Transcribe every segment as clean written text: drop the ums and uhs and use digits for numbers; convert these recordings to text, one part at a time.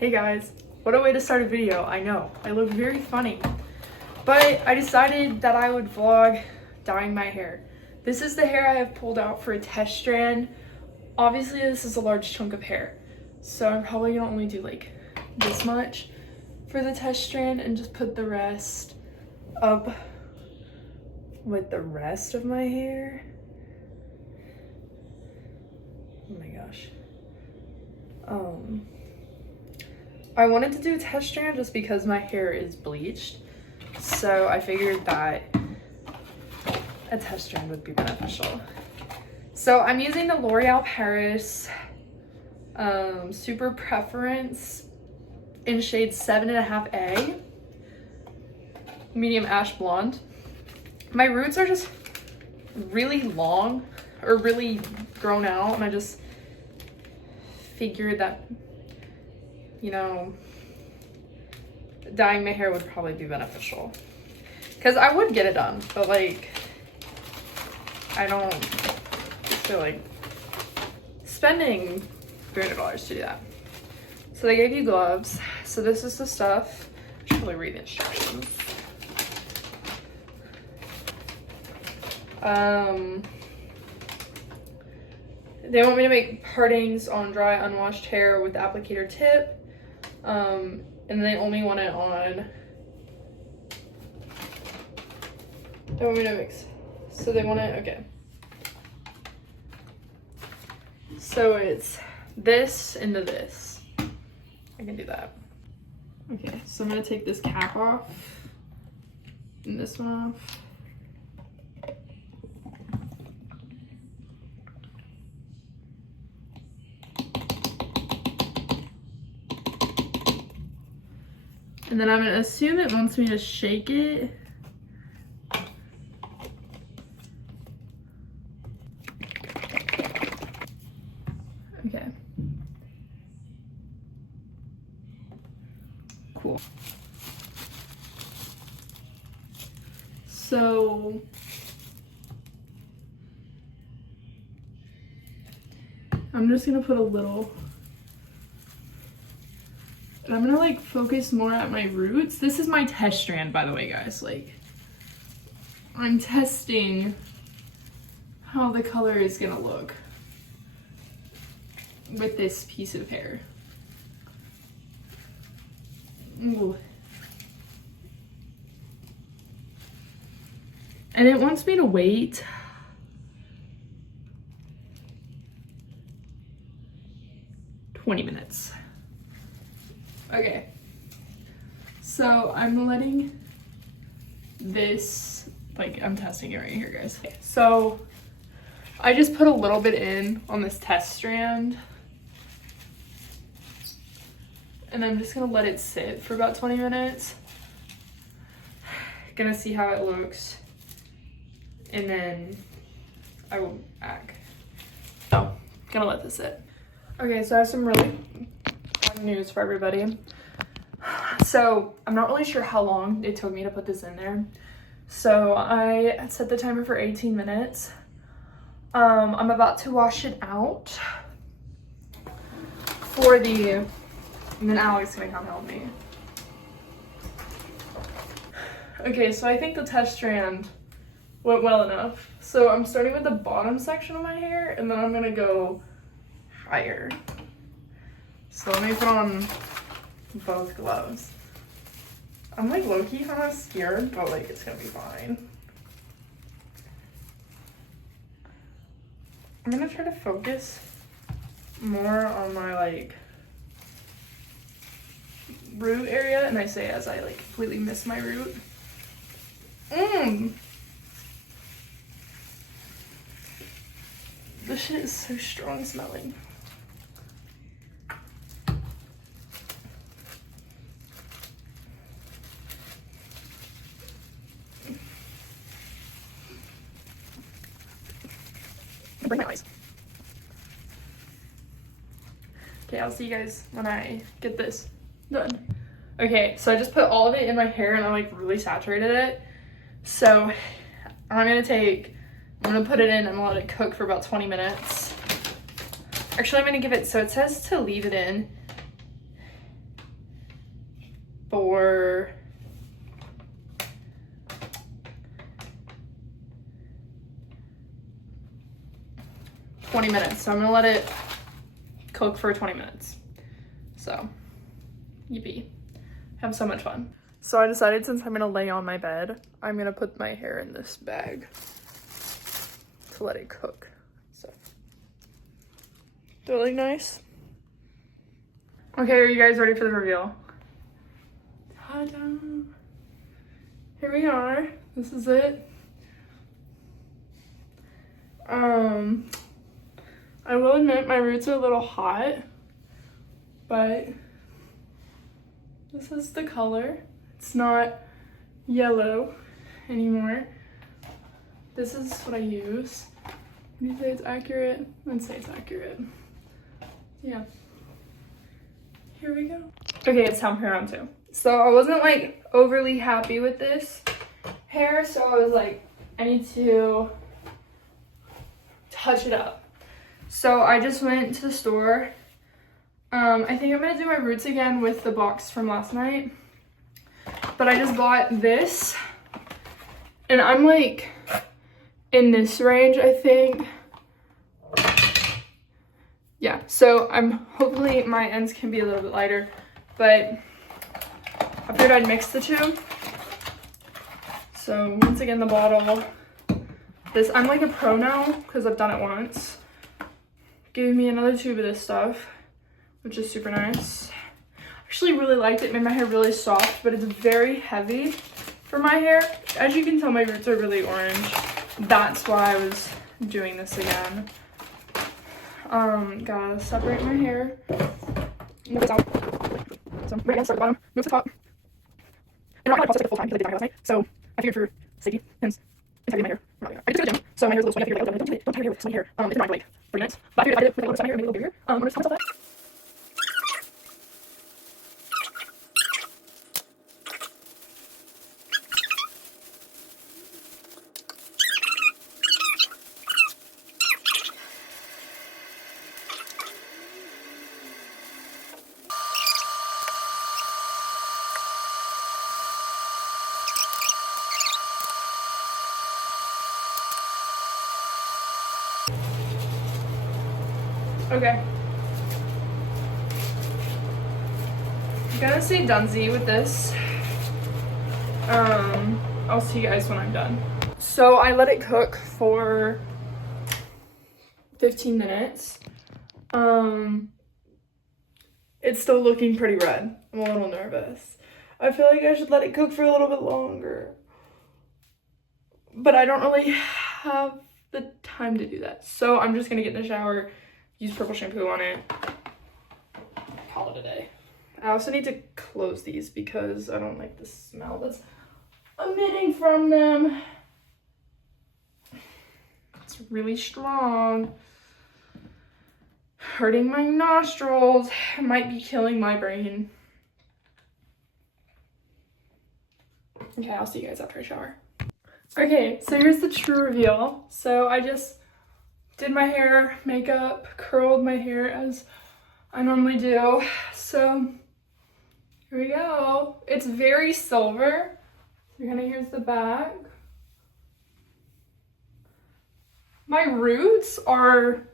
Hey guys, what a way to start a video. I know, I look very funny. But I decided that I would vlog dyeing my hair. This is the hair I have pulled out for a test strand. Obviously this is a large chunk of hair, so I'm probably gonna only do like this much for the test strand and just put the rest up with the rest of my hair. Oh my gosh. I wanted to do a test strand just because my hair is bleached, so I figured that a test strand would be beneficial. So I'm using the L'Oreal Paris Super Preference in shade 7.5A, medium ash blonde. My roots are just really long or really grown out, and I just figured that, you know, dyeing my hair would probably be beneficial. Because I would get it done, but like, I don't feel like spending $300 to do that. So they gave you gloves. So this is the stuff. I should probably read the instructions. They want me to make partings on dry, unwashed hair with the applicator tip. And they only want it on, they want me to mix. So they want it, okay. So it's this into this. I can do that. Okay, so I'm gonna take this cap off and this one off. And then I'm gonna assume it wants me to shake it. Okay. Cool. So I'm just gonna put a little, and I'm gonna like focus more at my roots. This is my test strand, by the way, guys. Like, I'm testing how the color is gonna look with this piece of hair. Ooh. And it wants me to wait 20 minutes. Okay, so I'm letting this, like, I'm testing it right here, guys. Okay, so I just put a little bit in on this test strand, and I'm just gonna let it sit for about 20 minutes. Gonna see how it looks, and then I will back. So, gonna let this sit. Okay, so I have some really bad news for everybody. So I'm not really sure how long it took me to put this in there. So I set the timer for 18 minutes. I'm about to wash it out and then Alex is gonna come help me. Okay, so I think the test strand went well enough. So I'm starting with the bottom section of my hair, and then I'm gonna go higher. So let me put on both gloves. I'm like low-key kind of scared, but like it's gonna be fine. I'm gonna try to focus more on my like root area, and I say as I like completely miss my root. This shit is so strong smelling. Bring my eyes. Okay, I'll see you guys when I get this done. Okay, so I just put all of it in my hair and I like really saturated it. So I'm gonna put it in and let it cook for about 20 minutes. Actually, I'm gonna give it, so it says to leave it in for 20 minutes. So I'm gonna let it cook for 20 minutes. So, yippee. Have so much fun. So I decided since I'm gonna lay on my bed, I'm gonna put my hair in this bag to let it cook. So, really nice. Okay, are you guys ready for the reveal? Ta-da! Here we are. This is it. I will admit my roots are a little hot, but this is the color. It's not yellow anymore. This is what I use. Would you say it's accurate? I'd say it's accurate. Yeah. Here we go. Okay, it's time for round 2. So I wasn't like overly happy with this hair, so I was like, I need to touch it up. So I just went to the store. I think I'm gonna do my roots again with the box from last night. But I just bought this. And I'm like in this range, I think. Yeah, so hopefully my ends can be a little bit lighter. But I figured I'd mix the two. So once again, the bottle. This, I'm like a pro now because I've done it once. Gave me another tube of this stuff, which is super nice. Actually really liked it. Made my hair really soft, but it's very heavy for my hair. As you can tell, my roots are really orange. That's why I was doing this again. Gotta separate my hair. Move this out. So right again, start at the bottom, move to the top. And I'm not gonna process it full time because I did my hair last night. So I figured for safety, hence integrity of my hair. I just got the gym, so my hair's a little sweaty. I figured like, don't tie your hair with my hair. It's been around for like 3 minutes. But I figured if I did it with a little bit of my hair, maybe a little bigger. I'm gonna just tell myself that. Okay. I'm gonna say Dunsey with this. I'll see you guys when I'm done. So I let it cook for 15 minutes. It's still looking pretty red. I'm a little nervous. I feel like I should let it cook for a little bit longer. But I don't really have the time to do that. So I'm just gonna get in the shower, use purple shampoo on it, call it a day. I also need to close these because I don't like the smell that's emitting from them. It's really strong. Hurting my nostrils. It might be killing my brain. Okay, I'll see you guys after I shower. Okay, so here's the true reveal. So I just did my hair, makeup, curled my hair as I normally do. So here we go. It's very silver. So here's the back. My roots are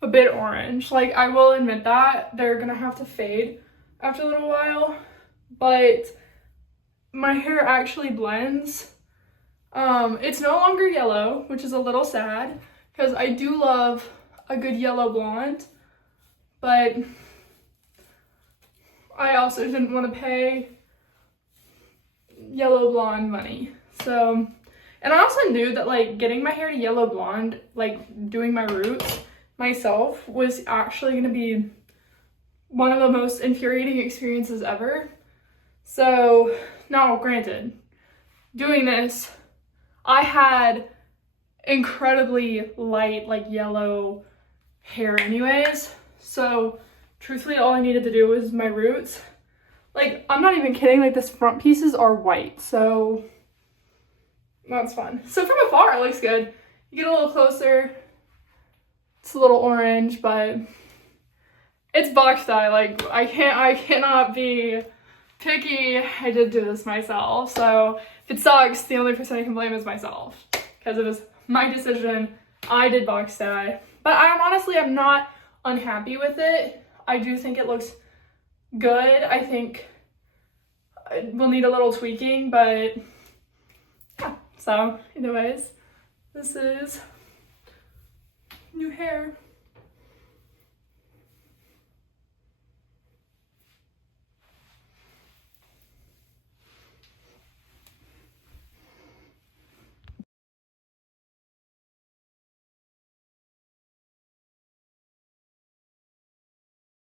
a bit orange. Like, I will admit that. They're gonna have to fade after a little while. But my hair actually blends. It's no longer yellow, which is a little sad. Because I do love a good yellow blonde, but I also didn't want to pay yellow blonde money. So, and I also knew that like getting my hair to yellow blonde, like doing my roots myself, was actually going to be one of the most infuriating experiences ever. So, now granted, doing this, I had incredibly light, like yellow hair anyways. So truthfully, all I needed to do was my roots. Like, I'm not even kidding, like this front pieces are white, so that's fun. So from afar, it looks good. You get a little closer, it's a little orange, but it's box dye. Like, I cannot be picky. I did do this myself, so if it sucks, the only person I can blame is myself because it was my decision. I did box dye, but I'm not unhappy with it. I do think it looks good. I think we'll need a little tweaking, but yeah. So anyways, this is new hair.